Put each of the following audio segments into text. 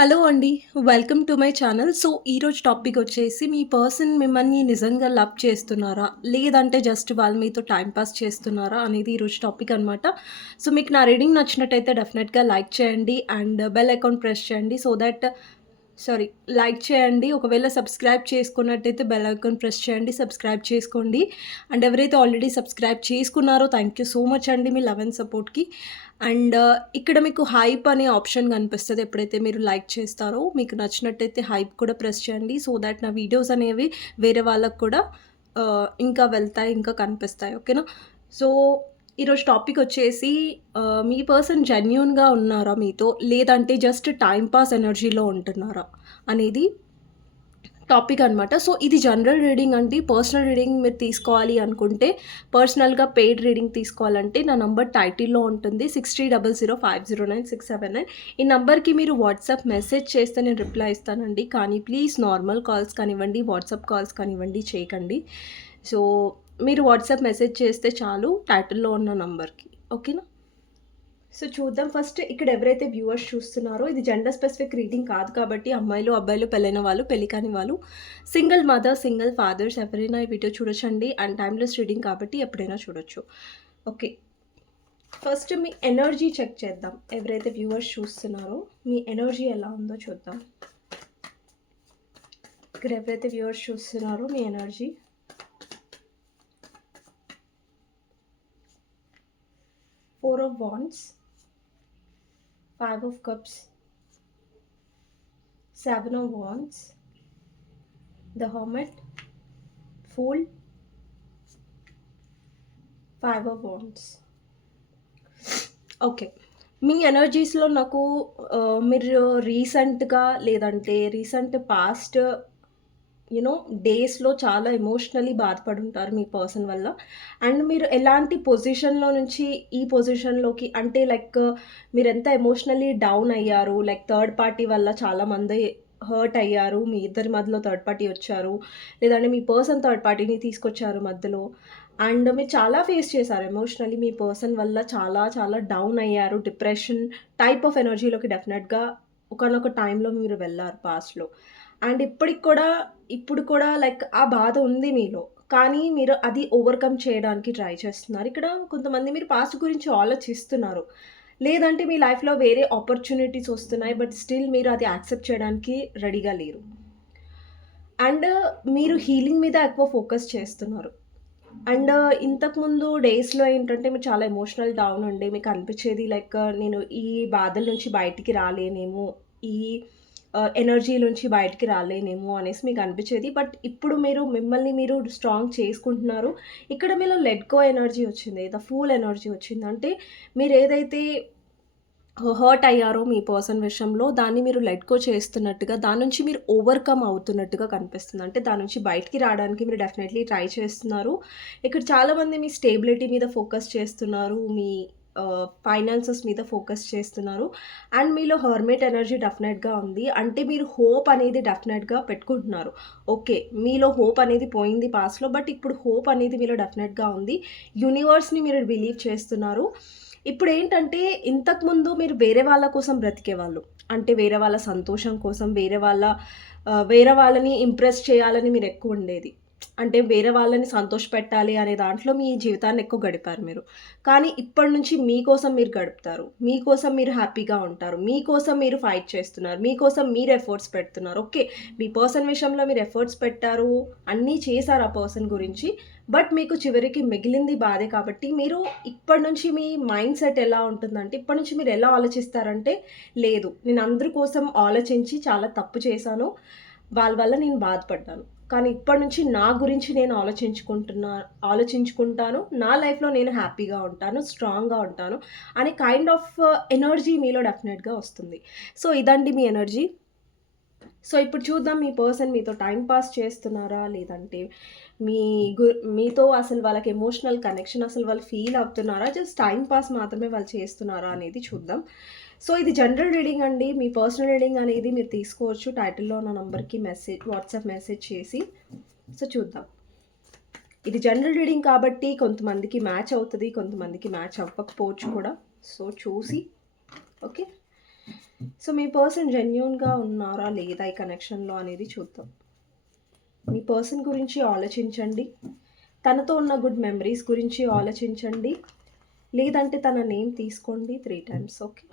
Hello అండి. Welcome to my channel. So, ఈరోజు topic వచ్చేసి మీ పర్సన్ మిమ్మల్ని నిజంగా లవ్ చేస్తున్నారా? లేదంటే జస్ట్ వాళ్ళు మీతో టైమ్ పాస్ చేస్తున్నారా? అనేది ఈరోజు టాపిక్ అనమాట. సో, మీకు నా రీడింగ్ నచ్చినట్టయితే డెఫినెట్‌గా లైక్ చేయండి అండ్ బెల్ ఐకాన్ ప్రెస్ చేయండి. సో దట్ సారీ లైక్ చేయండి. ఒకవేళ సబ్స్క్రైబ్ చేసుకున్నట్టయితే బెల్ ఐకాన్ ప్రెస్ చేయండి. సబ్స్క్రైబ్ చేసుకోండి. అండ్ ఎవరైతే ఆల్రెడీ సబ్స్క్రైబ్ చేసుకున్నారో థ్యాంక్ యూ సో మచ్ అండి మీ లవ్ అండ్ సపోర్ట్‌కి. అండ్ ఇక్కడ మీకు హైప్ అనే ఆప్షన్ కనిపిస్తది. ఎప్పుడైతే మీరు లైక్ చేస్తారో మీకు నచ్చినట్టయితే హైప్ కూడా ప్రెస్ చేయండి. సో దట్ నా వీడియోస్ అనేవి వేరే వాళ్ళకి కూడా ఇంకా వెళ్తాయి, ఇంకా కనిపిస్తాయి. ఓకేనా? సో ఈరోజు టాపిక్ వచ్చేసి మీ పర్సన్ జెన్యూన్‌గా ఉన్నారా మీతో? లేదంటే జస్ట్ టైమ్ పాస్ ఎనర్జీలో ఉంటున్నారా? అనేది టాపిక్ అనమాట. సో ఇది జనరల్ రీడింగ్ అండి. పర్సనల్ రీడింగ్ మీరు తీసుకోవాలి అనుకుంటే, పర్సనల్‌గా పెయిడ్ రీడింగ్ తీసుకోవాలంటే నా నంబర్ టైటిల్‌లో ఉంటుంది. 6300509679. ఈ నంబర్‌కి మీరు వాట్సాప్ మెసేజ్ చేస్తే నేను రిప్లై ఇస్తానండి. కానీ ప్లీజ్ నార్మల్ కాల్స్ కానివ్వండి, వాట్సాప్ కాల్స్ కానివ్వండి చేయకండి. సో మీరు వాట్సాప్ మెసేజ్ చేస్తే చాలు టైటిల్‌లో ఉన్న నంబర్‌కి. ఓకేనా? సో చూద్దాం ఫస్ట్ ఇక్కడ ఎవరైతే వ్యూవర్స్ చూస్తున్నారో ఇది జెండర్ స్పెసిఫిక్ రీడింగ్ కాదు కాబట్టి అమ్మాయిలు, అబ్బాయిలు, పెళ్ళైన వాళ్ళు, పెళ్లి కాని వాళ్ళు, సింగిల్ మదర్, సింగిల్ ఫాదర్స్ ఎవరైనా ఈ వీడియో చూడొచ్చండి. అండ్ టైమ్‌లెస్ రీడింగ్ కాబట్టి ఎప్పుడైనా చూడొచ్చు. ఓకే. ఫస్ట్ మీ ఎనర్జీ చెక్ చేద్దాం. ఎవరైతే వ్యూవర్స్ చూస్తున్నారో మీ ఎనర్జీ ఎలా ఉందో చూద్దాం. ఇక్కడ ఎవరైతే వ్యూవర్స్ చూస్తున్నారో మీ energy 4 of Wands, 5 of Cups, 7 of Wands, the Hermit, Fool, 5 of Wands. Okay. మీ ఎనర్జీస్‌లో నాకు మీరు రీసెంట్‌గా లేదంటే రీసెంట్ పాస్ట్ డేస్‌లో చాలా ఎమోషనల్లీ బాధపడుంటారు మీ పర్సన్ వల్ల. అండ్ మీరు ఎలాంటి పొజిషన్‌లో నుంచి ఈ పొజిషన్‌లోకి అంటే లైక్ మీరెంత ఎమోషనల్లీ డౌన్ అయ్యారు. లైక్ థర్డ్ పార్టీ వల్ల చాలామంది హర్ట్ అయ్యారు. మీ ఇద్దరి మధ్యలో థర్డ్ పార్టీ వచ్చారు. లేదంటే మీ పర్సన్ థర్డ్ పార్టీని తీసుకొచ్చారు మధ్యలో. అండ్ మీరు చాలా ఫేస్ చేశారు ఎమోషనల్లీ మీ పర్సన్ వల్ల చాలా చాలా డౌన్ అయ్యారు. డిప్రెషన్ టైప్ ఆఫ్ ఎనర్జీలోకి డెఫినెట్‌గా ఒకానొక టైంలో మీరు వెళ్లారు పాస్ట్‌లో. అండ్ ఇప్పుడు కూడా లైక్ ఆ బాధ ఉంది మీలో. కానీ మీరు అది ఓవర్‌కమ్ చేయడానికి ట్రై చేస్తున్నారు. ఇక్కడ కొంతమంది మీరు పాస్ట్ గురించి ఆలోచిస్తున్నారు. లేదంటే మీ లైఫ్‌లో వేరే ఆపర్చునిటీస్ వస్తున్నాయి. బట్ స్టిల్ మీరు అది యాక్సెప్ట్ చేయడానికి రెడీగా లేరు. అండ్ మీరు హీలింగ్ మీద ఎక్కువ ఫోకస్ చేస్తున్నారు. అండ్ ఇంతకుముందు డేస్‌లో ఏంటంటే మీరు చాలా ఎమోషనల్ డౌన్ ఉండి మీకు అనిపిచ్చేది లైక్ నేను ఈ బాధల నుంచి బయటికి రాలేనేమో, ఈ ఎనర్జీ నుంచి బయటికి రాలేనేమో అనేసి మీకు అనిపిచ్చేది. బట్ ఇప్పుడు మీరు మిమ్మల్ని మీరు స్ట్రాంగ్ చేసుకుంటున్నారు. ఇక్కడ మీలో లెట్ గో ఎనర్జీ వచ్చింది. ద ఫూల్ ఎనర్జీ వచ్చింది. అంటే మీరేదైతే హర్ట్ అయ్యారో మీ పర్సన్ విషయంలో దాన్ని మీరు లెట్ గో చేస్తున్నట్టుగా, దాని నుంచి మీరు ఓవర్‌కమ్ అవుతున్నట్టుగా కనిపిస్తుంది. అంటే దాని నుంచి బయటికి రావడానికి మీరు డెఫినెట్‌లీ ట్రై చేస్తున్నారు. ఇక్కడ చాలామంది మీ స్టేబిలిటీ మీద ఫోకస్ చేస్తున్నారు. మీ ఫైనాన్సెస్ మీద ఫోకస్ చేస్తున్నారు. అండ్ మీలో హెర్మిట్ ఎనర్జీ డెఫినెట్‌గా ఉంది. అంటే మీరు హోప్ అనేది డెఫినెట్‌గా పెట్టుకుంటున్నారు. ఓకే. మీలో హోప్ అనేది పోయింది పాస్ట్‌లో. బట్ ఇప్పుడు హోప్ అనేది మీలో డెఫినెట్‌గా ఉంది. యూనివర్స్‌ని మీరు బిలీవ్ చేస్తున్నారు. ఇప్పుడేంటంటే, ఇంతకుముందు మీరు వేరే వాళ్ళ కోసం బ్రతికేవాళ్ళు. అంటే వేరే వాళ్ళ సంతోషం కోసం, వేరే వాళ్ళని ఇంప్రెస్ చేయాలని మీరెక్కువుండేది. అంటే వేరే వాళ్ళని సంతోషపెట్టాలి అనే దాంట్లో మీ జీవితాన్ని ఎక్కువ గడిపారు మీరు. కానీ ఇప్పటి నుంచి మీకోసం మీరు గడుపుతారు. మీకోసం మీరు హ్యాపీగా ఉంటారు. మీకోసం మీరు ఫైట్ చేస్తున్నారు. మీకోసం మీరు ఎఫర్ట్స్ పెడుతున్నారు. ఓకే. మీ పర్సన్ విషయంలో మీరు ఎఫర్ట్స్ పెట్టారు. అన్నీ చేశారు ఆ పర్సన్ గురించి. బట్ మీకు చివరికి మిగిలింది బాధే కాబట్టి మీరు ఇప్పటి నుంచి మీ మైండ్ సెట్ ఎలా ఉంటుందంటే, ఇప్పటి నుంచి మీరు ఎలా ఆలోచిస్తారంటే, లేదు నేను అందరి కోసం ఆలోచించి చాలా తప్పు చేశాను. వాళ్ళ వల్ల నేను బాధపడ్డాను. కానీ ఇప్పటి నుంచి నా గురించి నేను ఆలోచించుకుంటాను. నా లైఫ్‌లో నేను హ్యాపీగా ఉంటాను, స్ట్రాంగ్‌గా ఉంటాను అనే కైండ్ ఆఫ్ ఎనర్జీ మీలో డెఫినెట్‌గా వస్తుంది. సో, ఇదండి మీ ఎనర్జీ. సో, ఇప్పుడు చూద్దాం మీ పర్సన్ మీతో టైమ్ పాస్ చేస్తున్నారా? లేదంటే మీ గు మీతో అసలు వాళ్ళకి ఎమోషనల్ కనెక్షన్ అసలు వాళ్ళు ఫీల్ అవుతున్నారా? జస్ట్ టైమ్ పాస్ మాత్రమే వాళ్ళు చేస్తున్నారా అనేది చూద్దాం. సో, ఇది జనరల్ రీడింగ్ అండి. మీ పర్సనల్ రీడింగ్ అనేది మీరు తీసుకోవచ్చు. టైటిల్‌లో ఉన్న నంబర్‌కి వాట్సాప్ మెసేజ్ చేసి. సో, చూద్దాం. ఇది జనరల్ రీడింగ్ కాబట్టి కొంతమందికి మ్యాచ్ అవుతది. కొంతమందికి మ్యాచ్ అవ్వకపోవచ్చు కూడా. సో, చూసి ఓకే. సో మీ పర్సన్ జెన్యూన్‌గా ఉన్నారా లేదా ఈ కనెక్షన్‌లో అనేది చూద్దాం. మీ పర్సన్ గురించి ఆలోచించండి. తనతో ఉన్న గుడ్ మెమరీస్ గురించి ఆలోచించండి. లేదంటే తన నేమ్ తీసుకోండి 3 టైమ్స్. ఓకే.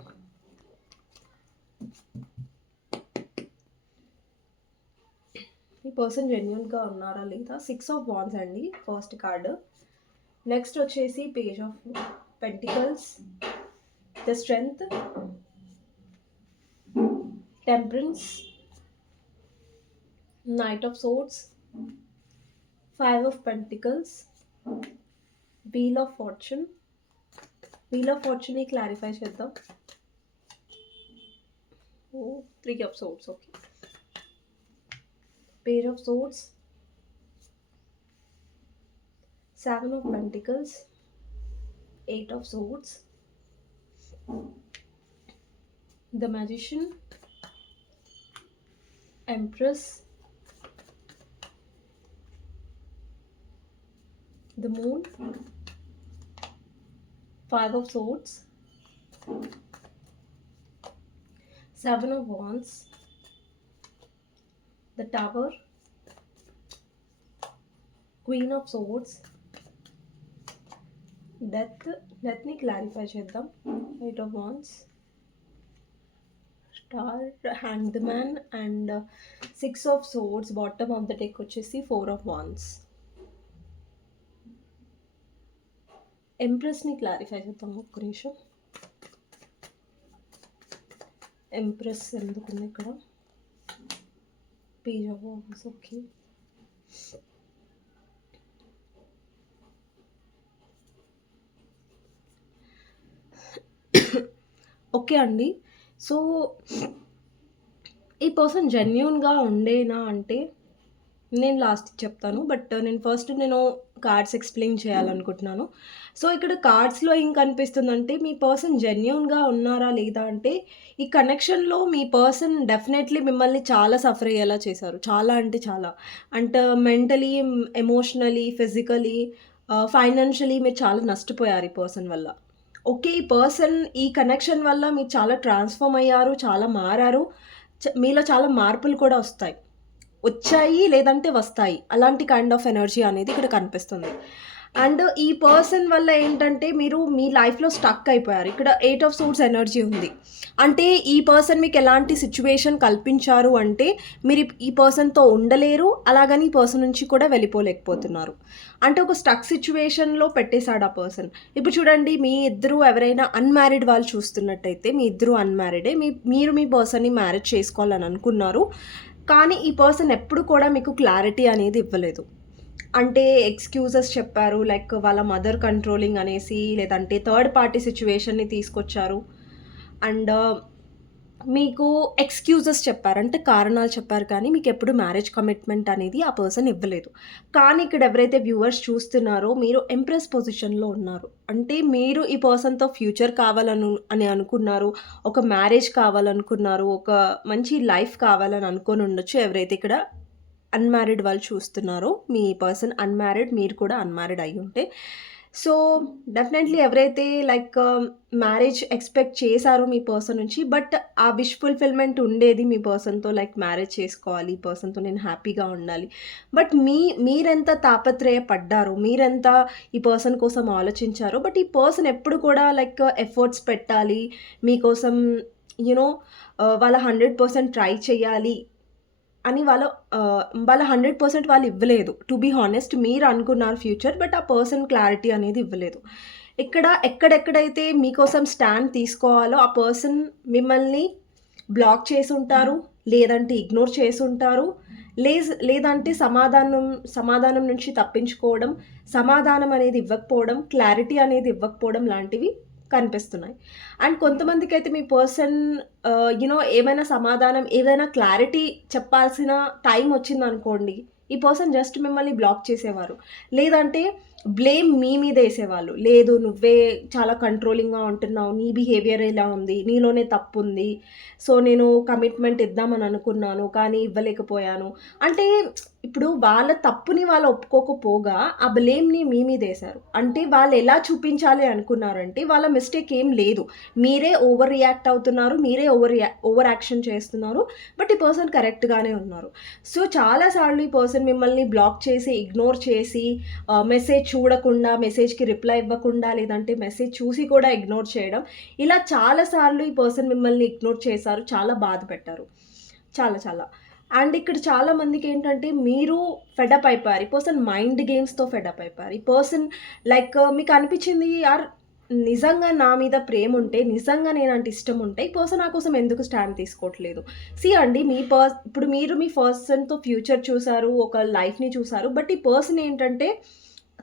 మీ పర్సన్ జెన్యూన్‌గా ఉన్నారా లేదా? 6 ఆఫ్ వాండ్స్ అండి ఫస్ట్ కార్డ్. నెక్స్ట్ వచ్చేసి page of pentacles, the strength, temperance, knight of swords, 5 of pentacles, wheel of fortune. Wheel of ఫార్చ్యూన్ని క్లారిఫై చేద్దాం. 3 of swords. Okay. Page of swords, 7 of Pentacles, 8 of Swords, the Magician, Empress, the Moon, 5 of Swords, 7 of Wands, the Tower, Queen of Swords, డెత్ని clarify చేద్దాం. 8 of Wands, Star, Hanged Man and 6 of Swords. Bottom of the deck వచ్చేసి 4 of Wands. ఎంప్రెస్ని clarify చేద్దాం ఒక్క నిమిషం. Empress ఎందుకుంది ఇక్కడ? Page of wands. Okay. Okay అండి. So ఈ పర్సన్ జెన్యూన్‌గా ఉండేనా అంటే నేను లాస్ట్‌కి చెప్తాను. బట్ నేను కార్డ్స్ ఎక్స్‌ప్లెయిన్ చేయాలనుకుంటున్నాను. సో ఇక్కడ కార్డ్స్‌లో ఏం కనిపిస్తుందంటే మీ పర్సన్ జెన్యూన్‌గా ఉన్నారా లేదా అంటే ఈ కనెక్షన్‌లో మీ పర్సన్ డెఫినెట్‌లీ మిమ్మల్ని చాలా సఫర్ అయ్యేలా చేశారు. చాలా అంటే చాలా. అంటే మెంటలీ, ఎమోషనలీ, ఫిజికలీ, ఫైనాన్షియలీ మీరు చాలా నష్టపోయారు ఈ పర్సన్ వల్ల. ఓకే. ఈ పర్సన్ ఈ కనెక్షన్ వల్ల మీరు చాలా ట్రాన్స్‌ఫార్మ్ అయ్యారు. చాలా మారారు. మీలో చాలా మార్పులు కూడా వచ్చాయి లేదంటే వస్తాయి. అలాంటి కైండ్ ఆఫ్ ఎనర్జీ అనేది ఇక్కడ కనిపిస్తుంది. అండ్ ఈ పర్సన్ వల్ల ఏంటంటే మీరు మీ లైఫ్‌లో స్టక్ అయిపోయారు. ఇక్కడ 8 ఆఫ్ సోర్డ్స్ ఎనర్జీ ఉంది. అంటే ఈ పర్సన్ మీకు ఎలాంటి సిట్యుయేషన్ కల్పించారు అంటే మీరు ఈ పర్సన్‌తో ఉండలేరు. అలాగని ఈ పర్సన్ నుంచి కూడా వెళ్ళిపోలేకపోతున్నారు. అంటే ఒక స్టక్ సిట్యుయేషన్‌లో పెట్టేశాడు ఆ పర్సన్. ఇప్పుడు చూడండి, మీ ఇద్దరు ఎవరైనా అన్‌మ్యారీడ్ వాళ్ళు చూస్తున్నట్టయితే మీ ఇద్దరు అన్‌మ్యారీడే. మీరు మీ పర్సన్‌ని మ్యారేజ్ చేసుకోవాలని అనుకున్నారు. కానీ ఈ పర్సన్ ఎప్పుడు కూడా మీకు క్లారిటీ అనేది ఇవ్వలేదు. అంటే ఎక్స్‌క్యూజెస్ చెప్పారు. లైక్ వాళ్ళ మదర్ కంట్రోలింగ్ అనేసి, లేదంటే థర్డ్ పార్టీ సిట్యుయేషన్‌ని తీసుకొచ్చారు. అండ్ మీకు ఎక్స్‌క్యూజెస్ చెప్పారు. అంటే కారణాలు చెప్పారు కానీ మీకెప్పుడు మ్యారేజ్ కమిట్మెంట్ అనేది ఆ పర్సన్ ఇవ్వలేదు. కానీ ఇక్కడ ఎవరైతే వ్యూవర్స్ చూస్తున్నారో మీరు ఎంప్రెస్ పొజిషన్‌లో ఉన్నారు. అంటే మీరు ఈ పర్సన్‌తో ఫ్యూచర్ అని అనుకున్నారు. ఒక మ్యారేజ్ కావాలనుకున్నారు. ఒక మంచి లైఫ్ కావాలని అనుకోని ఉండొచ్చు. ఎవరైతే ఇక్కడ అన్‌మ్యారీడ్ వాళ్ళు చూస్తున్నారో, మీ పర్సన్ అన్‌మ్యారీడ్, మీరు కూడా అన్‌మ్యారీడ్ అయ్యుంటే. సో డెఫినెట్‌లీ ఎవరైతే లైక్ మ్యారేజ్ ఎక్స్‌పెక్ట్ చేశారో మీ పర్సన్ నుంచి, బట్ ఆ విష్ ఫుల్‌ఫిల్‌మెంట్ ఉండేది మీ పర్సన్‌తో. లైక్ మ్యారేజ్ చేసుకోవాలి, ఈ పర్సన్‌తో నేను హ్యాపీగా ఉండాలి. బట్ మీరెంత తాపత్రయపడ్డారో, మీరెంత ఈ పర్సన్ కోసం ఆలోచించారో, బట్ ఈ పర్సన్ ఎప్పుడు కూడా లైక్ ఎఫర్ట్స్ పెట్టాలి, మీకోసం వాళ్ళ 100% ట్రై చేయాలి అని వాళ్ళ 100% వాళ్ళు ఇవ్వలేదు. టు బీ హానెస్ట్, మీరు అనుకున్నారు ఫ్యూచర్, బట్ ఆ పర్సన్ క్లారిటీ అనేది ఇవ్వలేదు. ఇక్కడ ఎక్కడెక్కడైతే మీకోసం స్టాండ్ తీసుకోవాలో ఆ పర్సన్ మిమ్మల్ని బ్లాక్ చేసుంటారు, లేదంటే ఇగ్నోర్ చేసుంటారు, లేదంటే సమాధానం నుంచి తప్పించుకోవడం, సమాధానం అనేది ఇవ్వకపోవడం, క్లారిటీ అనేది ఇవ్వకపోవడం లాంటివి కనిపిస్తున్నాయి. అండ్ కొంతమందికైతే మీ పర్సన్ ఏమైనా సమాధానం, ఏదైనా క్లారిటీ చెప్పాల్సిన టైం వచ్చిందనుకోండి, ఈ పర్సన్ జస్ట్ మిమ్మల్ని బ్లాక్ చేసేవారు. లేదంటే బ్లేమ్ మీ మీద ఏసేవాళ్ళు. లేదు నువ్వే చాలా కంట్రోలింగ్‌గా ఉంటున్నావు. నీ బిహేవియర్ ఇలా ఉంది. నీలోనే తప్పుంది. సో, నేను కమిట్మెంట్ ఇద్దామని అనుకున్నాను. కానీ ఇవ్వలేకపోయాను. అంటే ఇప్పుడు వాళ్ళ తప్పుని వాళ్ళు ఒప్పుకోకపోగా, ఆ బ్లేమ్‌ని మీ మీదేశారు. అంటే వాళ్ళు ఎలా చూపించాలి అనుకున్నారంటే, వాళ్ళ మిస్టేక్ ఏం లేదు. మీరే ఓవర్ రియాక్ట్ అవుతున్నారు. మీరే ఓవర్ యాక్షన్ చేస్తున్నారు. బట్ ఈ పర్సన్ కరెక్ట్‌గానే ఉన్నారు. సో, చాలా సార్లు ఈ పర్సన్ మిమ్మల్ని బ్లాక్ చేసి, ఇగ్నోర్ చేసి మెసేజ్ చూడకుండా, మెసేజ్‌కి రిప్లై ఇవ్వకుండా, లేదంటే మెసేజ్ చూసి కూడా ఇగ్నోర్ చేయడం. ఇలా చాలా సార్లు ఈ పర్సన్ మిమ్మల్ని ఇగ్నోర్ చేశారు. చాలా బాధ పెట్టారు. చాలా చాలా. అండ్ ఇక్కడ చాలా మందికేంటంటే మీరు ఫెడప్ అయిపోయారు. ఈ పర్సన్ మైండ్ గేమ్స్‌తో ఫెడప్ అయిపోయారు. ఈ పర్సన్ లైక్ మీకనిపిచ్చింది నిజంగా నా మీద ప్రేముంటే, నిజంగా నేనంటే ఇష్టముంటే, ఈ పర్సన్ నా కోసం ఎందుకు స్టాండ్ తీసుకోవట్లేదు. అండి ఇప్పుడు మీరు మీ పర్సన్‌తో ఫ్యూచర్ చూసారు. ఒక లైఫ్‌ని చూసారు. బట్ ఈ పర్సన్ ఏంటంటే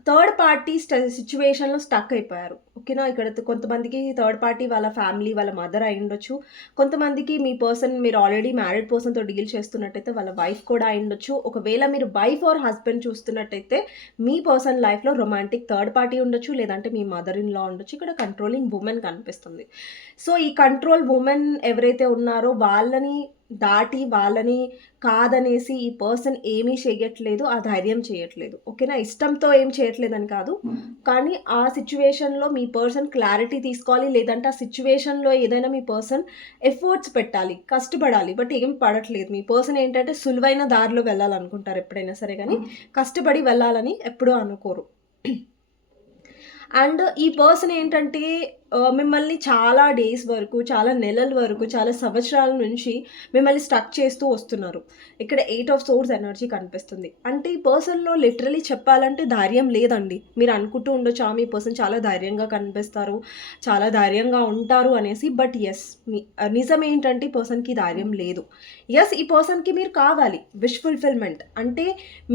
థర్డ్ పార్టీ సిట్యుయేషన్‌లో స్టక్ అయిపోయారు. ఓకేనా? ఇక్కడ కొంతమందికి థర్డ్ పార్టీ వాళ్ళ ఫ్యామిలీ, వాళ్ళ మదర్ అయ్యుండొచ్చు. కొంతమందికి మీ పర్సన్ మీరు ఆల్రెడీ మ్యారీడ్ పర్సన్‌తో డీల్ చేస్తున్నట్టయితే వాళ్ళ వైఫ్ కూడా అయ్యుండొచ్చు. ఒకవేళ మీరు వైఫ్ ఆర్ హస్బెండ్ చూస్తున్నట్టయితే మీ పర్సన్ లైఫ్‌లో రొమాంటిక్ థర్డ్ పార్టీ ఉండొచ్చు. లేదంటే మీ మదర్ ఇన్ లా ఉండొచ్చు. ఇక్కడ కంట్రోలింగ్ వుమెన్ కనిపిస్తుంది. సో, ఈ కంట్రోల్ వుమెన్ ఎవరైతే ఉన్నారో వాళ్ళని దాటి వాళ్ళని కాదనేసి ఈ పర్సన్ ఏమీ చెయ్యట్లేదు. ఆ ధైర్యం చేయట్లేదు. ఓకేనా? ఇష్టంతో ఏం చేయట్లేదని కాదు. కానీ ఆ సిట్యుయేషన్‌లో మీ పర్సన్ క్లారిటీ తీసుకోవాలి. లేదంటే ఆ సిట్యుయేషన్‌లో ఏదైనా మీ పర్సన్ ఎఫర్ట్స్ పెట్టాలి. కష్టపడాలి. బట్ ఏం పడట్లేదు. మీ పర్సన్ ఏంటంటే సులువైన దారిలో వెళ్ళాలనుకుంటారు ఎప్పుడైనా సరే గానీ, కష్టపడి వెళ్ళాలని ఎప్పుడూ అనుకోరు. అండ్ ఈ పర్సన్ ఏంటంటే మిమ్మల్ని చాలా డేస్ వరకు, చాలా నెలల వరకు, చాలా సంవత్సరాల నుంచి మిమ్మల్ని స్టక్ చేస్తూ వస్తున్నారు. ఇక్కడ 8 ఆఫ్ సోర్స్ ఎనర్జీ కనిపిస్తుంది. అంటే ఈ పర్సన్‌లో లిటరల్లీ చెప్పాలంటే ధైర్యం లేదండి. మీరు అనుకుంటూ ఉండొచ్చు, మీ పర్సన్ చాలా ధైర్యంగా కనిపిస్తారు, చాలా ధైర్యంగా ఉంటారు అనేసి. బట్ యెస్, నిజం ఏంటంటే ఈ పర్సన్‌కి ధైర్యం లేదు. యెస్, ఈ పర్సన్‌కి మీరు కావాలి. Wish fulfilment. అంటే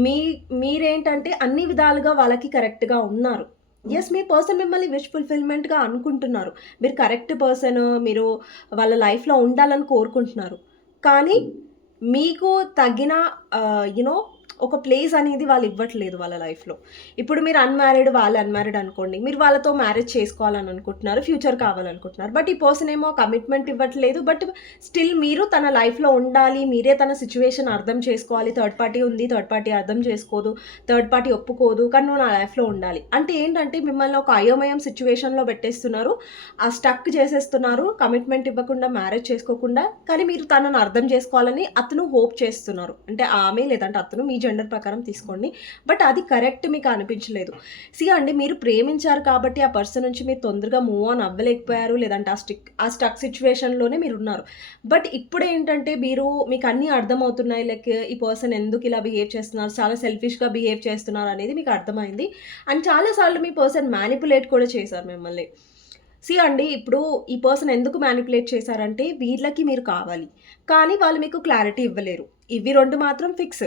మీ మీరేంటంటే అన్ని విధాలుగా వాళ్ళకి కరెక్ట్‌గా ఉన్నారు. యెస్, మీ పర్సన్ మిమ్మల్ని విష్ ఫుల్‌ఫిల్‌మెంట్‌గా అనుకుంటున్నారు. మీరు కరెక్ట్ పర్సన్, మీరు వాళ్ళ లైఫ్‌లో ఉండాలని కోరుకుంటున్నారు. కానీ మీకు తగిన యూ నో ఒక ప్లేస్ అనేది వాళ్ళు ఇవ్వట్లేదు వాళ్ళ లైఫ్‌లో. ఇప్పుడు మీరు అన్‌మ్యారీడ్, వాళ్ళు అన్‌మ్యారీడ్ అనుకోండి. మీరు వాళ్ళతో మ్యారేజ్ చేసుకోవాలని అనుకుంటున్నారు. ఫ్యూచర్ కావాలనుకుంటున్నారు. బట్ ఈ పర్సన్ ఏమో కమిట్మెంట్ ఇవ్వట్లేదు. బట్ స్టిల్ మీరు తన లైఫ్‌లో ఉండాలి. మీరే తన సిట్యుయేషన్ అర్థం చేసుకోవాలి. థర్డ్ పార్టీ ఉంది. థర్డ్ పార్టీ అర్థం చేసుకోదు. థర్డ్ పార్టీ ఒప్పుకోదు. కానీ నువ్వు నా లైఫ్‌లో ఉండాలి. అంటే ఏంటంటే మిమ్మల్ని ఒక అయోమయం సిట్యుయేషన్‌లో పెట్టేస్తున్నారు. స్టక్ చేసేస్తున్నారు. కమిట్మెంట్ ఇవ్వకుండా, మ్యారేజ్ చేసుకోకుండా. కానీ మీరు తనని అర్థం చేసుకోవాలని అతను హోప్ చేస్తున్నారు. అంటే ఆమె లేదంటే అతను మీ జెండర్ ప్రకారం తీసుకోండి. బట్ అది కరెక్ట్ మీకు అనిపించలేదు. అండి, మీరు ప్రేమించారు కాబట్టి ఆ పర్సన్ నుంచి మీరు తొందరగా మూవ్ ఆన్ అవ్వలేకపోయారు. లేదంటే ఆ స్టక్ సిట్యుయేషన్‌లోనే మీరున్నారు. బట్ ఇప్పుడేంటంటే మీకు అన్నీ అర్థమవుతున్నాయి. లైక్ ఈ పర్సన్ ఎందుకు ఇలా బిహేవ్ చేస్తున్నారు, చాలా సెల్ఫిష్‌గా బిహేవ్ చేస్తున్నారు అనేది మీకు అర్థమైంది. అండ్ చాలా సార్లు మీ పర్సన్ మ్యానిపులేట్ కూడా చేశారు మిమ్మల్ని. అండి, ఇప్పుడు ఈ పర్సన్ ఎందుకు మ్యానిపులేట్ చేశారంటే వీళ్ళకి మీరు కావాలి. కానీ వాళ్ళు మీకు క్లారిటీ ఇవ్వలేరు. ఇవి 2 మాత్రం ఫిక్స్.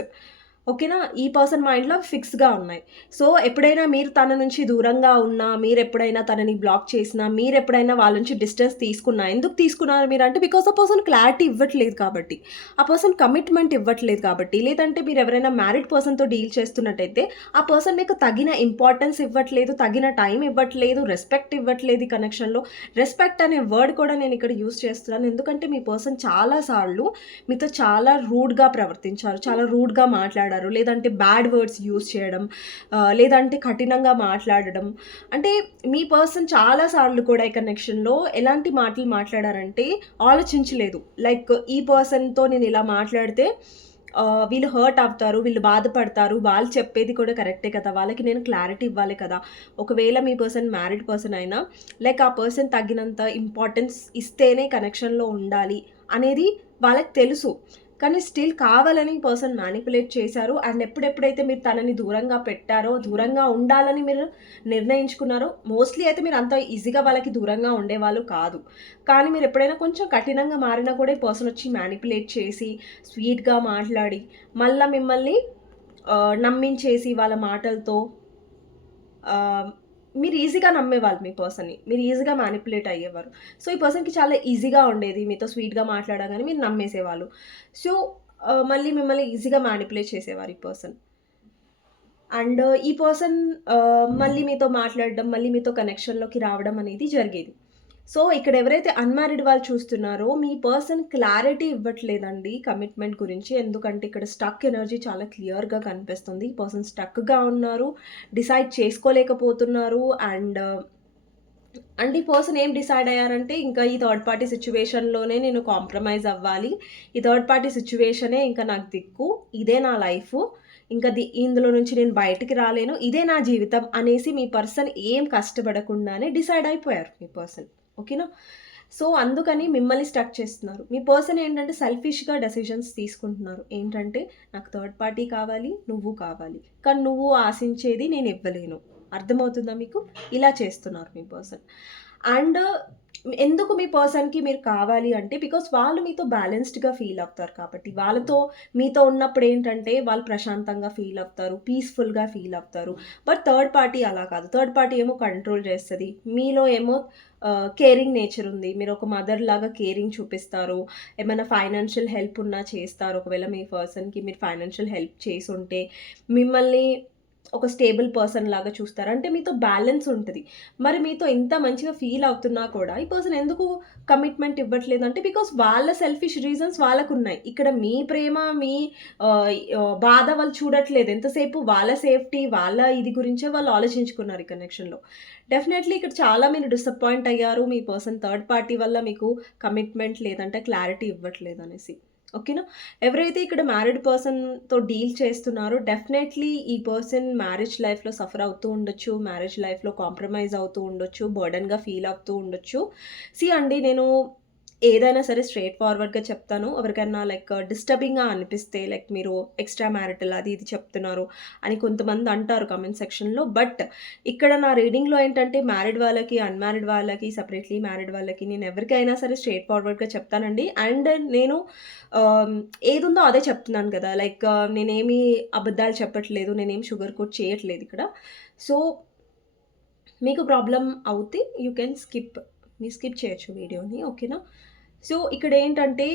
ఓకేనా? ఈ పర్సన్ మైండ్‌లో ఫిక్స్‌గా ఉన్నాయి. సో, ఎప్పుడైనా మీరు తన నుంచి దూరంగా ఉన్నా, మీరెప్పుడైనా తనని బ్లాక్ చేసినా, మీరెప్పుడైనా వాళ్ళ నుంచి డిస్టెన్స్ తీసుకున్నా, ఎందుకు తీసుకున్నారు మీరంటే బికాస్ ఆ పర్సన్ క్లారిటీ ఇవ్వట్లేదు కాబట్టి. ఆ పర్సన్ కమిట్మెంట్ ఇవ్వట్లేదు కాబట్టి. లేదంటే మీరెవరైనా మ్యారీడ్ పర్సన్‌తో డీల్ చేస్తున్నట్టయితే, ఆ పర్సన్ మీకు తగిన ఇంపార్టెన్స్ ఇవ్వట్లేదు, తగిన టైం ఇవ్వట్లేదు, రెస్పెక్ట్ ఇవ్వట్లేదు ఈ కనెక్షన్‌లో. రెస్పెక్ట్ అనే వర్డ్ కూడా నేనిక్కడ యూజ్ చేస్తున్నాను. ఎందుకంటే మీ పర్సన్ చాలా సార్లు మీతో చాలా రూడ్‌గా ప్రవర్తించారు. చాలా రూడ్‌గా మాట్లాడారు. లేదంటే బ్యాడ్ వర్డ్స్ యూజ్ చేయడం, లేదంటే కఠినంగా మాట్లాడడం. అంటే మీ పర్సన్ చాలా సార్లు కూడా ఈ కనెక్షన్‌లో ఎలాంటి మాటలు మాట్లాడారంటే ఆలోచించలేదు. లైక్ ఈ పర్సన్‌తో నేను ఇలా మాట్లాడితే వీళ్ళు హర్ట్ అవుతారు, వీళ్ళు బాధపడతారు, వాళ్ళు చెప్పేది కూడా కరెక్టే కదా! వాళ్ళకి నేను క్లారిటీ ఇవ్వాలి కదా! ఒకవేళ మీ పర్సన్ మ్యారీడ్ పర్సన్ అయినా లైక్ ఆ పర్సన్ తగినంత ఇంపార్టెన్స్ ఇస్తేనే కనెక్షన్‌లో ఉండాలి అనేది వాళ్ళకి తెలుసు. కానీ స్టిల్ కావాలని పర్సన్ మ్యానిపులేట్ చేశారు. అండ్ ఎప్పుడెప్పుడైతే మీరు తనని దూరంగా పెట్టారో, దూరంగా ఉండాలని మీరు నిర్ణయించుకున్నారో, మోస్ట్‌లీ అయితే మీరు అంత ఈజీగా వాళ్ళకి దూరంగా ఉండేవాళ్ళు కాదు. కానీ మీరు ఎప్పుడైనా కొంచెం కఠినంగా మారినా కూడా ఈ పర్సన్ వచ్చి మ్యానిపులేట్ చేసి, స్వీట్‌గా మాట్లాడి, మళ్ళా మిమ్మల్ని నమ్మించేసి వాళ్ళ మాటలతో ఆహ్, మీరు ఈజీగా నమ్మేవాళ్ళు మీ పర్సన్‌ని. మీరు ఈజీగా మ్యానిపులేట్ అయ్యేవారు. సో, ఈ పర్సన్‌కి చాలా ఈజీగా ఉండేది. మీతో స్వీట్‌గా మాట్లాడగానే మీరు నమ్మేసేవాళ్ళు. సో, మళ్ళీ మిమ్మల్ని ఈజీగా మ్యానిపులేట్ చేసేవారు ఈ పర్సన్. అండ్ ఈ పర్సన్ మళ్ళీ మీతో మాట్లాడడం, మళ్ళీ మీతో కనెక్షన్‌లోకి రావడం అనేది జరిగేది. సో, ఇక్కడ ఎవరైతే అన్‌మ్యారిడ్ వాళ్ళు చూస్తున్నారో, మీ పర్సన్ క్లారిటీ ఇవ్వట్లేదండి కమిట్మెంట్ గురించి. ఎందుకంటే ఇక్కడ స్టక్ ఎనర్జీ చాలా క్లియర్‌గా కనిపిస్తుంది. ఈ పర్సన్ స్టక్‌గా ఉన్నారు. డిసైడ్ చేసుకోలేకపోతున్నారు. అండ్ ఈ పర్సన్ ఏం డిసైడ్ అయ్యారంటే, ఇంకా ఈ థర్డ్ పార్టీ సిట్యుయేషన్‌లోనే నేను కాంప్రమైజ్ అవ్వాలి. ఈ థర్డ్ పార్టీ సిట్యుయేషనే ఇంకా నాకు దిక్కు. ఇదే నా లైఫు. ఇంకా ఇందులో నుంచి నేను బయటికి రాలేను. ఇదే నా జీవితం అనేసి మీ పర్సన్ ఏం కష్టపడకుండానే డిసైడ్ అయిపోయారు మీ పర్సన్. ఓకేనా? సో, అందుకని మిమ్మల్ని స్టక్ చేస్తున్నారు. మీ పర్సన్ ఏంటంటే సెల్ఫిష్‌గా డెసిషన్స్ తీసుకుంటున్నారు. ఏంటంటే, నాకు థర్డ్ పార్టీ కావాలి, నువ్వు కావాలి. కానీ నువ్వు ఆశించేది నేను ఇవ్వలేను. అర్థమవుతుందా మీకు? ఇలా చేస్తున్నారు మీ పర్సన్. అండ్ ఎందుకు మీ పర్సన్‌కి మీరు కావాలి అంటే, బికాజ్ వాళ్ళు మీతో బ్యాలెన్స్డ్‌గా ఫీల్ అవుతారు కాబట్టి. మీతో ఉన్నప్పుడు ఏంటంటే, వాళ్ళు ప్రశాంతంగా ఫీల్ అవుతారు, పీస్‌ఫుల్‌గా ఫీల్ అవుతారు. బట్ థర్డ్ పార్టీ అలా కాదు. థర్డ్ పార్టీ ఏమో కంట్రోల్ చేస్తది. మీలో ఏమో కేరింగ్ నేచర్ ఉంది. మీరు ఒక మదర్ లాగా కేరింగ్ చూపిస్తారు. ఏమైనా ఫైనాన్షియల్ హెల్ప్ ఉన్నా చేస్తారు. ఒకవేళ మీ పర్సన్‌కి మీరు ఫైనాన్షియల్ హెల్ప్ చేసుంటే, మిమ్మల్ని ఒక స్టేబుల్ పర్సన్ లాగా చూస్తారు. అంటే మీతో బ్యాలెన్స్ ఉంటది. మరి మీతో ఇంత మంచిగా ఫీల్ అవుతున్నా కూడా ఈ పర్సన్ ఎందుకు కమిట్మెంట్ ఇవ్వట్లేదంటే, బికాజ్ వాళ్ళ సెల్ఫిష్ రీజన్స్ వాళ్ళకున్నాయి. ఇక్కడ మీ ప్రేమ, మీ ఆహ్, బాధ వాళ్ళు చూడట్లేదు. ఎంతసేపు వాళ్ళ సేఫ్టీ, వాళ్ళ ఇది గురించే వాళ్ళు ఆలోచించుకున్నారు ఈ కనెక్షన్‌లో. డెఫినైట్‌లీ ఇక్కడ చాలా మీరు డిసప్పాయింట్ అయ్యారు. మీ పర్సన్ థర్డ్ పార్టీ వల్ల మీకు కమిట్మెంట్ లేదంటే క్లారిటీ ఇవ్వట్లేదనేసి. ఓకేనా? ఎవరైతే ఇక్కడ మ్యారీడ్ పర్సన్‌తో డీల్ చేస్తున్నారో డెఫినైట్‌లీ ఈ పర్సన్ మ్యారేజ్ లైఫ్‌లో సఫర్ అవుతూ ఉండొచ్చు. మ్యారేజ్ లైఫ్‌లో కాంప్రమైజ్ అవుతూ ఉండొచ్చు. బర్డెన్‌గా ఫీల్ అవుతూ ఉండొచ్చు. అండి, నేను ఏదైనా సరే స్ట్రెయిట్ ఫార్వర్డ్‌గా చెప్తాను. ఎవరికైనా లైక్ డిస్టర్బింగ్‌గా అనిపిస్తే, లైక్ మీరు ఎక్స్‌ట్రా మ్యారిటల్ అది ఇది చెప్తున్నారు అని కొంతమంది అంటారు కామెంట్ సెక్షన్‌లో. బట్ ఇక్కడ నా రీడింగ్‌లో ఏంటంటే, మ్యారిడ్ వాళ్ళకి, అన్‌మ్యారిడ్ వాళ్ళకి, సెపరేట్‌లీ మ్యారిడ్ వాళ్ళకి నేను ఎవరికైనా సరే స్ట్రెయిట్ ఫార్వర్డ్‌గా చెప్తానండి. అండ్ నేను ఆహ్, ఏదుందో అదే చెప్తున్నాను కదా! లైక్ నేనేమి అబద్ధాలు చెప్పట్లేదు. నేనేమి షుగర్ కోట్ చేయట్లేదు ఇక్కడ. సో, మీకు ప్రాబ్లమ్ అవుతే యూ కెన్ స్కిప్. మీరు స్కిప్ చేయొచ్చు వీడియోని. ఓకేనా? సో, ఇక్కడేంటంటే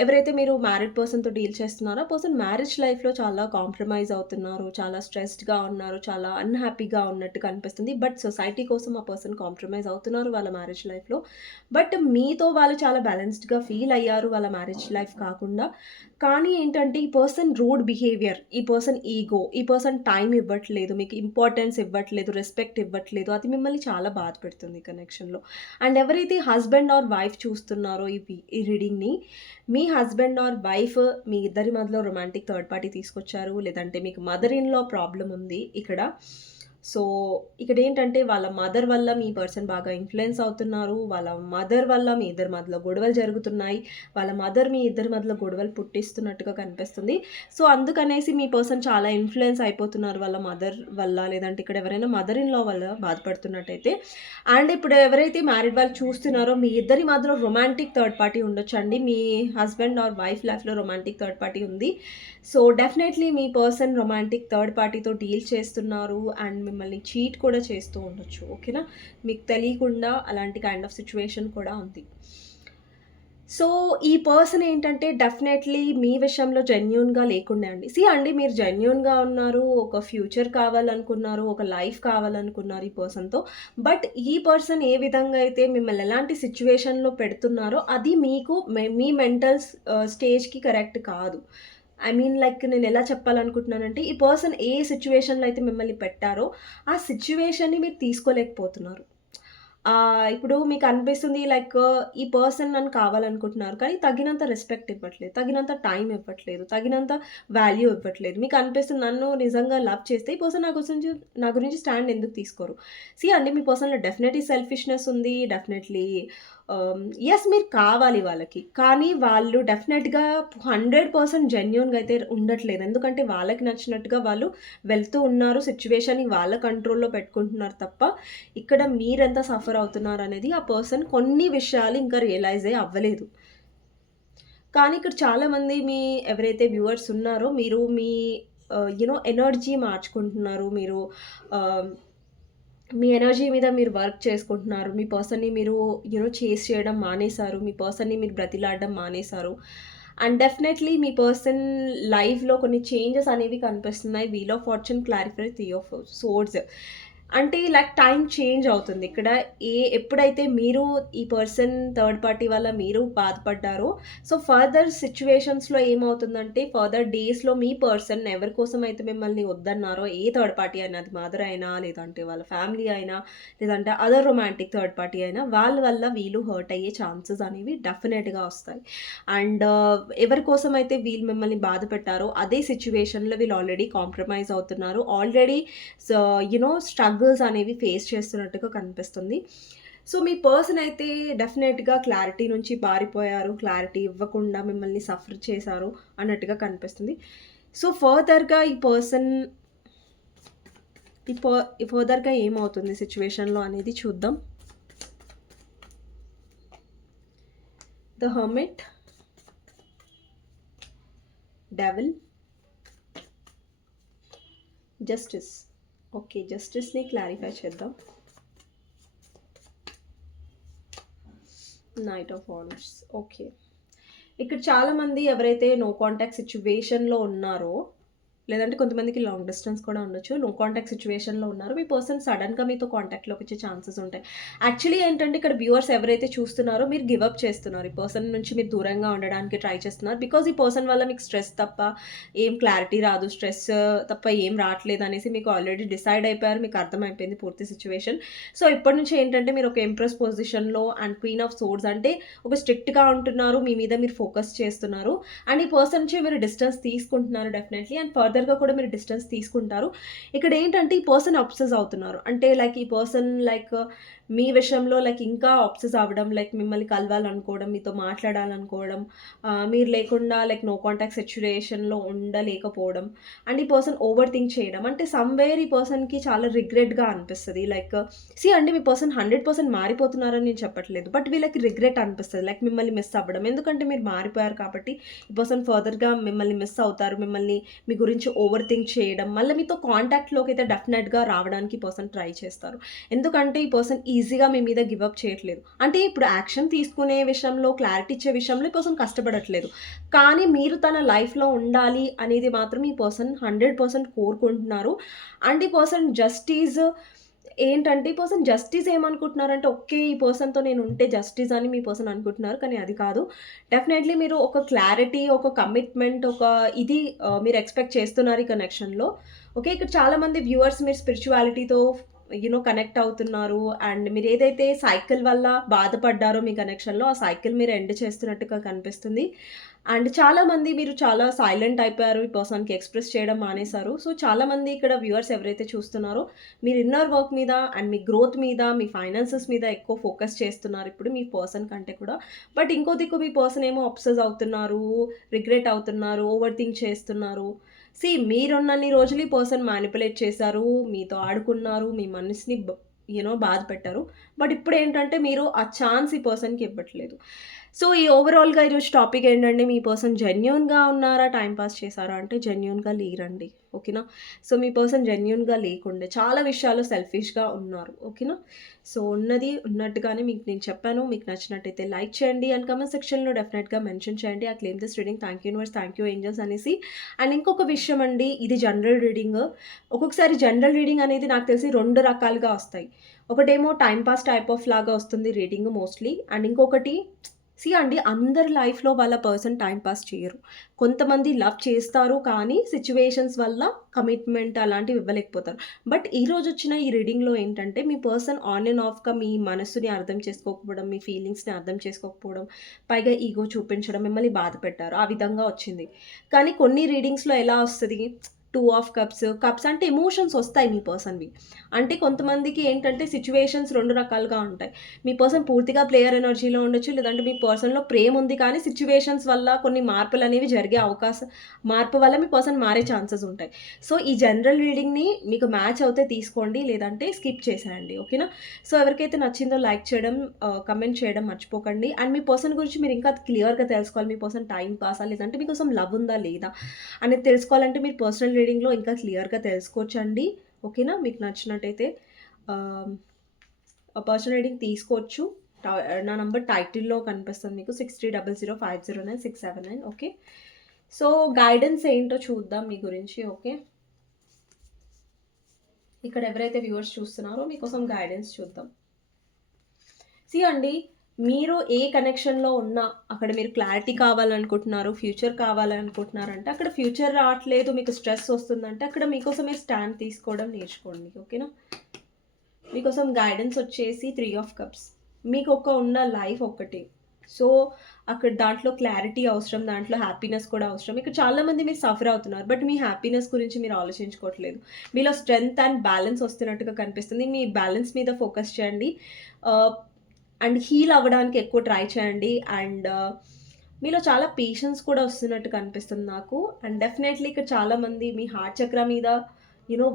ఎవరైతే మీరు మ్యారిడ్ పర్సన్‌తో డీల్ చేస్తున్నారో, ఆ పర్సన్ మ్యారేజ్ లైఫ్‌లో చాలా కాంప్రమైజ్ అవుతున్నారు. చాలా స్ట్రెస్డ్‌గా ఉన్నారు. చాలా అన్‌హ్యాపీగా ఉన్నట్టు కనిపిస్తుంది. బట్ సొసైటీ కోసం ఆ పర్సన్ కాంప్రమైజ్ అవుతున్నారు వాళ్ళ మ్యారేజ్ లైఫ్‌లో. బట్ మీతో వాళ్ళు చాలా బ్యాలెన్స్డ్‌గా ఫీల్ అయ్యారు వాళ్ళ మ్యారేజ్ లైఫ్ కాకుండా. కానీ ఏంటంటే, ఈ పర్సన్ రూడ్ బిహేవియర్, ఈ పర్సన్ ఈగో, ఈ పర్సన్ టైమ్ ఇవ్వట్లేదు, మీకు ఇంపార్టెన్స్ ఇవ్వట్లేదు, రెస్పెక్ట్ ఇవ్వట్లేదు. అది మిమ్మల్ని చాలా బాధ పెడుతుంది ఈ కనెక్షన్‌లో. అండ్ ఎవరైతే హస్బెండ్ ఆర్ వైఫ్ చూస్తున్నారో ఈ రీడింగ్‌ని, మీ హస్బెండ్ ఆర్ వైఫ్ మీ ఇద్దరి మధ్యలో రొమాంటిక్ థర్డ్ పార్టీ తీసుకొచ్చారు. లేదంటే మీకు మదర్ ఇన్ లా ప్రాబ్లమ్ ఉంది ఇక్కడ. సో, ఇక్కడేంటంటే వాళ్ళ మదర్ వల్ల మీ పర్సన్ బాగా ఇన్‌ఫ్లూయెన్స్ అవుతున్నారు. వాళ్ళ మదర్ వల్ల మీ ఇద్దరి మధ్యలో గొడవలు జరుగుతున్నాయి. వాళ్ళ మదర్ మీ ఇద్దరి మధ్యలో గొడవలు పుట్టిస్తున్నట్టుగా కనిపిస్తుంది. సో, అందుకనేసి మీ పర్సన్ చాలా ఇన్‌ఫ్లూయెన్స్ అయిపోతున్నారు వాళ్ళ మదర్ వల్ల. లేదంటే ఇక్కడ ఎవరైనా మదర్ ఇన్ లా వల్ల బాధపడుతున్నట్టయితే. అండ్ ఇప్పుడు ఎవరైతే మ్యారీడ్ వాళ్ళు చూస్తున్నారో, మీ ఇద్దరి మధ్యలో రొమాంటిక్ థర్డ్ పార్టీ ఉండొచ్చండి. మీ హస్బెండ్ ఆర్ వైఫ్ లైఫ్‌లో రొమాంటిక్ థర్డ్ పార్టీ ఉంది. సో, డెఫినైట్‌లీ మీ పర్సన్ రొమాంటిక్ థర్డ్ పార్టీతో డీల్ చేస్తున్నారు. అండ్ మిమ్మల్ని చీట్ కూడా చేస్తూ ఉండొచ్చు. ఓకేనా? మీకు తెలియకుండా అలాంటి కైండ్ ఆఫ్ సిట్యుయేషన్ కూడా ఉంది. సో, ఈ పర్సన్ ఏంటంటే డెఫినైట్‌లీ మీ విషయంలో జెన్యూన్‌గా లేకుండే అండి. అండి, మీరు జెన్యూన్‌గా ఉన్నారు. ఒక ఫ్యూచర్ కావాలనుకున్నారు. ఒక లైఫ్ కావాలనుకున్నారు ఈ పర్సన్‌తో. బట్ ఈ పర్సన్ ఏ విధంగా అయితే మిమ్మల్ని ఎలాంటి సిట్యుయేషన్‌లో పెడుతున్నారో అది మీకు మీ మెంటల్ స్టేజ్‌కి కరెక్ట్ కాదు. లైక్ నేనెలా చెప్పాలనుకుంటున్నానంటే, ఈ పర్సన్ ఏ సిట్యుయేషన్‌లో అయితే మిమ్మల్ని పెట్టారో, ఆ సిట్యుయేషన్‌ని మీరు తీసుకోలేకపోతున్నారు. ఇప్పుడు మీకనిపిస్తుంది లైక్ ఈ పర్సన్ నన్ను కావాలనుకుంటున్నారు. కానీ తగినంత రెస్పెక్ట్ ఇవ్వట్లేదు. తగినంత టైమ్ ఇవ్వట్లేదు. తగినంత వాల్యూ ఇవ్వట్లేదు. మీకనిపిస్తుంది నన్ను నిజంగా లవ్ చేస్తే ఈ పర్సన్ నా గురించి స్టాండ్ ఎందుకు తీసుకోరు? అండి, మీ పర్సన్‌లో డెఫినెట్‌లీ సెల్ఫిష్‌నెస్ ఉంది. డెఫినెట్‌లీ యెస్, మీరు కావాలి వాళ్ళకి. కానీ వాళ్ళు డెఫినెట్‌గా 100% జెన్యూన్‌గా అయితే ఉండట్లేదు. ఎందుకంటే వాళ్ళకి నచ్చినట్టుగా వాళ్ళు వెళ్తూ ఉన్నారు. సిట్యుయేషన్‌ని వాళ్ళ కంట్రోల్‌లో పెట్టుకుంటున్నారు తప్ప, ఇక్కడ మీరెంత సఫర్ అవుతున్నారనేది ఆ పర్సన్ కొన్ని విషయాలు ఇంకా రియలైజే అవ్వలేదు. కానీ ఇక్కడ చాలామంది ఎవరైతే వ్యూవర్స్ ఉన్నారో మీరు మీ ఎనర్జీ మార్చుకుంటున్నారు. ఆహ్, మీ ఎనర్జీ మీద మీరు వర్క్ చేసుకుంటున్నారు. మీ పర్సన్‌ని మీరు చేస్ చేయడం మానేశారు. మీ పర్సన్‌ని మీరు బ్రతిలాడడం మానేశారు. అండ్ డెఫినెట్లీ మీ పర్సన్ లైఫ్లో కొన్ని చేంజెస్ అనేవి కనిపిస్తున్నాయి. Wheel of fortune clarify three of swords అంటే లైక్ టైం చేంజ్ అవుతుంది ఇక్కడ. ఎప్పుడైతే మీరు ఈ పర్సన్ థర్డ్ పార్టీ వల్ల మీరు బాధపడ్డారో, సో ఫర్దర్ సిచ్యువేషన్స్లో ఏమవుతుందంటే ఫర్దర్ డేస్లో మీ పర్సన్ ఎవరి కోసం అయితే మిమ్మల్ని వద్దన్నారో, ఏ థర్డ్ పార్టీ అయినా, అది మదర్ అయినా, లేదంటే వాళ్ళ ఫ్యామిలీ అయినా, లేదంటే అదర్ రొమాంటిక్ థర్డ్ పార్టీ అయినా, వాళ్ళ వల్ల వీళ్ళు హర్ట్ అయ్యే ఛాన్సెస్ అనేవి డెఫినెట్గా వస్తాయి. అండ్ ఎవరి కోసం అయితే వీళ్ళు మిమ్మల్ని బాధ పెట్టారో అదే సిచ్యువేషన్లో వీళ్ళు ఆల్రెడీ కాంప్రమైజ్ అవుతున్నారు. ఆల్రెడీ సో స్ట్రగుల్స్ అనేవి ఫేస్ చేస్తున్నట్టుగా కనిపిస్తుంది. సో మీ పర్సన్ అయితే డెఫినెట్గా క్లారిటీ నుంచి పారిపోయారు, క్లారిటీ ఇవ్వకుండా మిమ్మల్ని సఫర్ చేశారు అన్నట్టుగా కనిపిస్తుంది. సో ఫర్దర్గా ఈ పర్సన్ ఫర్దర్గా ఏమవుతుంది సిచ్యువేషన్లో అనేది చూద్దాం. The hermit, devil, justice. Okay, జస్టిస్ని క్లారిఫై చేద్దాం. Knight of wands. ఓకే, ఇక్కడ చాలామంది ఎవరైతే నో కాంటాక్ట్ సిచ్యువేషన్లో ఉన్నారో, లేదంటే కొంతమందికి లాంగ్ డిస్టెన్స్ కూడా ఉండొచ్చు, నో కాంటాక్ట్ సిచ్యువేషన్లో ఉన్నారు, మీ పర్సన్ సడన్గా మీతో కాంటాక్ట్లోకి వచ్చే ఛాన్సెస్ ఉంటాయి. యాక్చువల్లీ ఏంటంటే ఇక్కడ వ్యూవర్స్ ఎవరైతే చూస్తున్నారో మీరు గివప్ చేస్తున్నారు, ఈ పర్సన్ నుంచి మీరు దూరంగా ఉండడానికి ట్రై చేస్తున్నారు. బికాజ్ ఈ పర్సన్ వల్ల మీకు స్ట్రెస్ తప్ప ఏం క్లారిటీ రాదు, స్ట్రెస్ తప్ప ఏం రావట్లేదు అనేసి మీకు ఆల్రెడీ డిసైడ్ అయిపోయారు, మీకు అర్థమైపోయింది పూర్తి సిచ్యువేషన్. సో ఇప్పటి నుంచి ఏంటంటే మీరు ఒక ఎంప్రెస్ పొజిషన్లో అండ్ క్వీన్ ఆఫ్ సోర్డ్స్ అంటే ఒక స్ట్రిక్ట్గా ఉంటున్నారు, మీ మీద మీరు ఫోకస్ చేస్తున్నారు. అండ్ ఈ పర్సన్ నుంచి మీరు డిస్టెన్స్ తీసుకుంటున్నారు డెఫినెట్లీ, అండ్ ఫర్దర్గా కూడా మీరు డిస్టెన్స్ తీసుకుంటారు. ఇక్కడ ఏంటంటే ఈ పర్సన్ అబ్సెస్ అవుతున్నారు, అంటే లైక్ ఈ పర్సన్ లైక్ మీ విషయంలో లైక్ ఇంకా అబ్సెస్ అవ్వడం, లైక్ మిమ్మల్ని కలవాలనుకోవడం, మీతో మాట్లాడాలనుకోవడం, మీరు లేకుండా లైక్ నో కాంటాక్ట్ సిచ్యువేషన్లో ఉండలేకపోవడం, అండ్ ఈ పర్సన్ ఓవర్ థింక్ చేయడం. అంటే సమ్వేర్ ఈ పర్సన్కి చాలా రిగ్రెట్గా అనిపిస్తుంది. లైక్ అంటే మీ పర్సన్ 100% మారిపోతున్నారని నేను చెప్పట్లేదు, బట్ వీళ్ళకి రిగ్రెట్ అనిపిస్తుంది, లైక్ మిమ్మల్ని మిస్ అవ్వడం. ఎందుకంటే మీరు మారిపోయారు కాబట్టి ఈ పర్సన్ ఫర్దర్గా మిమ్మల్ని మిస్ అవుతారు, మిమ్మల్ని మీ గురించి ఓవర్ థింక్ చేయడం, మళ్ళీ మీతో కాంటాక్ట్లోకి అయితే డెఫినెట్గా రావడానికి పర్సన్ ట్రై చేస్తారు. ఎందుకంటే ఈ పర్సన్ ఈజీగా మీ మీద గివప్ చేయట్లేదు. అంటే ఇప్పుడు యాక్షన్ తీసుకునే విషయంలో, క్లారిటీ ఇచ్చే విషయంలో ఈ పర్సన్ కష్టపడట్లేదు, కానీ మీరు తన లైఫ్లో ఉండాలి అనేది మాత్రం ఈ పర్సన్ 100% కోరుకుంటున్నారు. అండ్ ఈ పర్సన్ జస్టిస్ ఏంటంటే ఈ పర్సన్ జస్టిస్ ఏమనుకుంటున్నారంటే ఓకే ఈ పర్సన్తో నేను ఉంటే జస్టిస్ అని మీ పర్సన్ అనుకుంటున్నారు, కానీ అది కాదు. డెఫినెట్లీ మీరు ఒక క్లారిటీ, ఒక కమిట్మెంట్, ఒక ఇది మీరు ఎక్స్పెక్ట్ చేస్తున్నారు ఈ కనెక్షన్లో. ఓకే, ఇక్కడ చాలామంది వ్యూవర్స్ మీరు స్పిరిచువాలిటీతో కనెక్ట్ అవుతున్నారు, అండ్ మీరు ఏదైతే సైకిల్ వల్ల బాధపడ్డారో మీ కనెక్షన్లో ఆ సైకిల్ మీరు ఎండ్ చేస్తున్నట్టుగా కనిపిస్తుంది. అండ్ చాలామంది మీరు చాలా సైలెంట్ అయిపోయారు, ఈ పర్సన్కి ఎక్స్ప్రెస్ చేయడం మానేశారు. సో చాలామంది ఇక్కడ వ్యూవర్స్ ఎవరైతే చూస్తున్నారో మీరు ఇన్నర్ వర్క్ మీద అండ్ మీ గ్రోత్ మీద, మీ ఫైనాన్సెస్ మీద ఎక్కువ ఫోకస్ చేస్తున్నారు ఇప్పుడు మీ పర్సన్ కంటే కూడా. బట్ ఇంకో దిక్కు మీ పర్సన్ ఏమో అబ్సెస్ అవుతున్నారు, రిగ్రెట్ అవుతున్నారు, ఓవర్ థింక్ చేస్తున్నారు. మీరున్నన్ని రోజులు ఈ పర్సన్ మ్యానిపులేట్ చేశారు, మీతో ఆడుకున్నారు, మీ మనసుని బాధ పెట్టారు. బట్ ఇప్పుడు ఏంటంటే మీరు ఆ ఛాన్స్ ఈ పర్సన్కి ఇవ్వట్లేదు. సో ఈ ఓవరాల్గా ఈరోజు టాపిక్ ఏంటంటే మీ పర్సన్ జెన్యూన్గా ఉన్నారా, టైం పాస్ చేశారా అంటే జెన్యూన్గా లేరండి. ఓకేనా, సో మీ పర్సన్ జెన్యూన్గా లేకుండే చాలా విషయాలు సెల్ఫిష్గా ఉన్నారు. ఓకేనా, సో ఉన్నది ఉన్నట్టుగానే మీకు నేను చెప్పాను. మీకు నచ్చినట్టయితే లైక్ చేయండి అండ్ కమెంట్ సెక్షన్లో డెఫినెట్గా మెన్షన్ చేయండి ఆ claim this reading, thank you universe, thank you angels అనేసి. అండ్ ఇంకొక విషయం అండి, ఇది జనరల్ రీడింగ్. ఒక్కొక్కసారి జనరల్ రీడింగ్ అనేది నాకు తెలిసి 2 రకాలుగా వస్తాయి. ఒకటేమో టైం పాస్ టైప్ ఆఫ్ లాగా వస్తుంది రీడింగ్ మోస్ట్లీ, అండ్ ఇంకొకటి అందరి లైఫ్లో వాళ్ళ పర్సన్ టైం పాస్ చేయరు. కొంతమంది లవ్ చేస్తారు కానీ సిచ్యువేషన్స్ వల్ల కమిట్మెంట్ అలాంటివి ఇవ్వలేకపోతారు. బట్ ఈరోజు వచ్చిన ఈ రీడింగ్లో ఏంటంటే మీ పర్సన్ ఆన్ అండ్ ఆఫ్గా మీ మనసుని అర్థం చేసుకోకపోవడం, మీ ఫీలింగ్స్ని అర్థం చేసుకోకపోవడం, పైగా ఈగో చూపించడం, మిమ్మల్ని బాధ పెట్టారు, ఆ విధంగా వచ్చింది. కానీ కొన్ని రీడింగ్స్లో ఎలా వస్తుంది, 2 ఆఫ్ కప్స్ అంటే ఎమోషన్స్ వస్తాయి మీ పర్సన్వి. అంటే కొంతమందికి ఏంటంటే సిచ్యువేషన్స్ 2 రకాలుగా ఉంటాయి. మీ పర్సన్ పూర్తిగా ప్లేయర్ ఎనర్జీలో ఉండొచ్చు, లేదంటే మీ పర్సన్లో ప్రేమ ఉంది కానీ సిచ్యువేషన్స్ వల్ల కొన్ని మార్పులు అనేవి జరిగే మార్పు వల్ల మీ పర్సన్ మారే ఛాన్సెస్ ఉంటాయి. సో ఈ జనరల్ రీడింగ్ని మీకు మ్యాచ్ అవుతే తీసుకోండి, లేదంటే స్కిప్ చేసేయండి. ఓకేనా, సో ఎవరికైతే నచ్చిందో లైక్ చేయడం, కమెంట్ చేయడం మర్చిపోకండి. అండ్ మీ పర్సన్ గురించి మీరు ఇంకా క్లియర్గా తెలుసుకోవాలి, మీ పర్సన్ టైం పాసా లేదంటే మీకోసం లవ్ ఉందా లేదా అనేది తెలుసుకోవాలంటే మీరు పర్సనల్ రీడింగ్లో ఇంకా క్లియర్గా తెలుసుకోవచ్చండి. ఓకేనా, మీకు నచ్చినట్టయితే పర్సనల్ రీడింగ్ తీసుకోవచ్చు. నా నంబర్ టైటిల్‌లో కనిపిస్తుంది మీకు 63005009 ఓకే. సో, గైడెన్స్ ఏంటో చూద్దాం మీ గురించి. ఓకే. ఇక్కడ ఎవరైతే వ్యూవర్స్ చూస్తున్నారో మీకోసం గైడెన్స్ చూద్దాం. అండి, మీరు ఏ కనెక్షన్‌లో ఉన్నా అక్కడ మీరు క్లారిటీ కావాలనుకుంటున్నారు, ఫ్యూచర్ కావాలనుకుంటున్నారంటే అక్కడ ఫ్యూచర్ రావట్లేదు, మీకు స్ట్రెస్ వస్తుందంటే అక్కడ మీకోసం మీరు స్టాండ్ తీసుకోవడం నేర్చుకోండి. ఓకేనా? మీకోసం గైడెన్స్ వచ్చేసి 3 ఆఫ్ కప్స్. మీకు ఉన్న లైఫ్ ఒక్కటే. సో, అక్కడ దాంట్లో క్లారిటీ అవసరం, దాంట్లో హ్యాపీనెస్ కూడా అవసరం. ఇక్కడ చాలామంది మీరు సఫర్ అవుతున్నారు. బట్ మీ హ్యాపీనెస్ గురించి మీరు ఆలోచించుకోవట్లేదు. మీలో స్ట్రెంగ్త్ అండ్ బ్యాలెన్స్ వస్తున్నట్టుగా కనిపిస్తుంది. మీ బ్యాలెన్స్ మీద ఫోకస్ చేయండి. అండ్ హీల్ అవ్వడానికి ఎక్కువ ట్రై చేయండి. అండ్ మీలో చాలా పేషెన్స్ కూడా వస్తున్నట్టు కనిపిస్తుంది నాకు. అండ్ డెఫినెట్లీ ఇక్కడ చాలామంది మీ హార్ట్ చక్ర మీద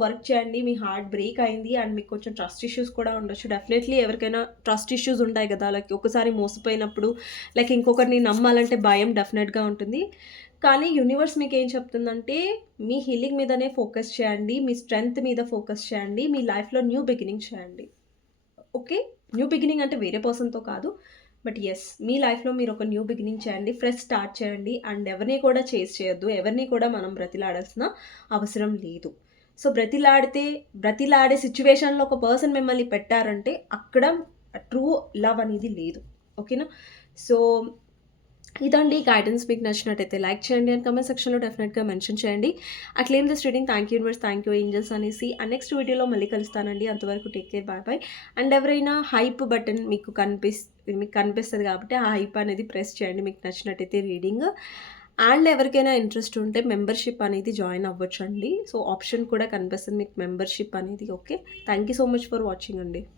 వర్క్ చేయండి. మీ హార్ట్ బ్రేక్ అయింది అండ్ మీకు కొంచెం ట్రస్ట్ ఇష్యూస్ కూడా ఉండొచ్చు. డెఫినెట్లీ ఎవరికైనా ట్రస్ట్ ఇష్యూస్ ఉంటాయి కదా! లైక్ ఒకసారి మోసపోయినప్పుడు లైక్ ఇంకొకరిని నమ్మాలంటే భయం డెఫినెట్‌గా ఉంటుంది. కానీ యూనివర్స్ మీకేం చెప్తుందంటే మీ హీలింగ్ మీదనే ఫోకస్ చేయండి. మీ స్ట్రెంగ్త్ మీద ఫోకస్ చేయండి. మీ లైఫ్‌లో న్యూ బిగినింగ్ చేయండి. ఓకే. న్యూ బిగినింగ్ అంటే వేరే పర్సన్‌తో కాదు. బట్ యెస్, మీ లైఫ్‌లో మీరు ఒక న్యూ బిగినింగ్ చేయండి. ఫ్రెష్ స్టార్ట్ చేయండి. అండ్ ఎవరిని కూడా చేజ్ చేయొద్దు. ఎవరిని కూడా మనం బ్రతిలాడాల్సిన అవసరం లేదు. సో, బ్రతిలాడే సిట్యుయేషన్‌లో ఒక పర్సన్ మిమ్మల్ని పెట్టారంటే అక్కడ ట్రూ లవ్ అనేది లేదు. ఓకేనా? సో, ఇదండి గైడెన్స్. మీకు నచ్చినట్టయితే లైక్ చేయండి అండ్ కామెంట్ సెక్షన్‌లో డెఫినెట్‌గా మెన్షన్ చేయండి. Claim this reading. Thank you universe, thank you angels అనేసి. అండ్ నెక్స్ట్ వీడియోలో మళ్ళీ కలుస్తానండి. అంతవరకు take care, bye bye. And ఎవరైనా హైప్ బటన్ మీకు కనిపిస్తది కాబట్టి ఆ హైప్ అనేది ప్రెస్ చేయండి మీకు నచ్చినట్టయితే రీడింగ్. అండ్ ఎవరికైనా ఇంట్రెస్ట్ ఉంటే మెంబర్‌షిప్ అనేది జాయిన్ అవ్వచ్చండి. సో, ఆప్షన్ కూడా కనిపిస్తుంది మీకు మెంబర్‌షిప్ అనేది. Okay. Thank you so much for watching అండి.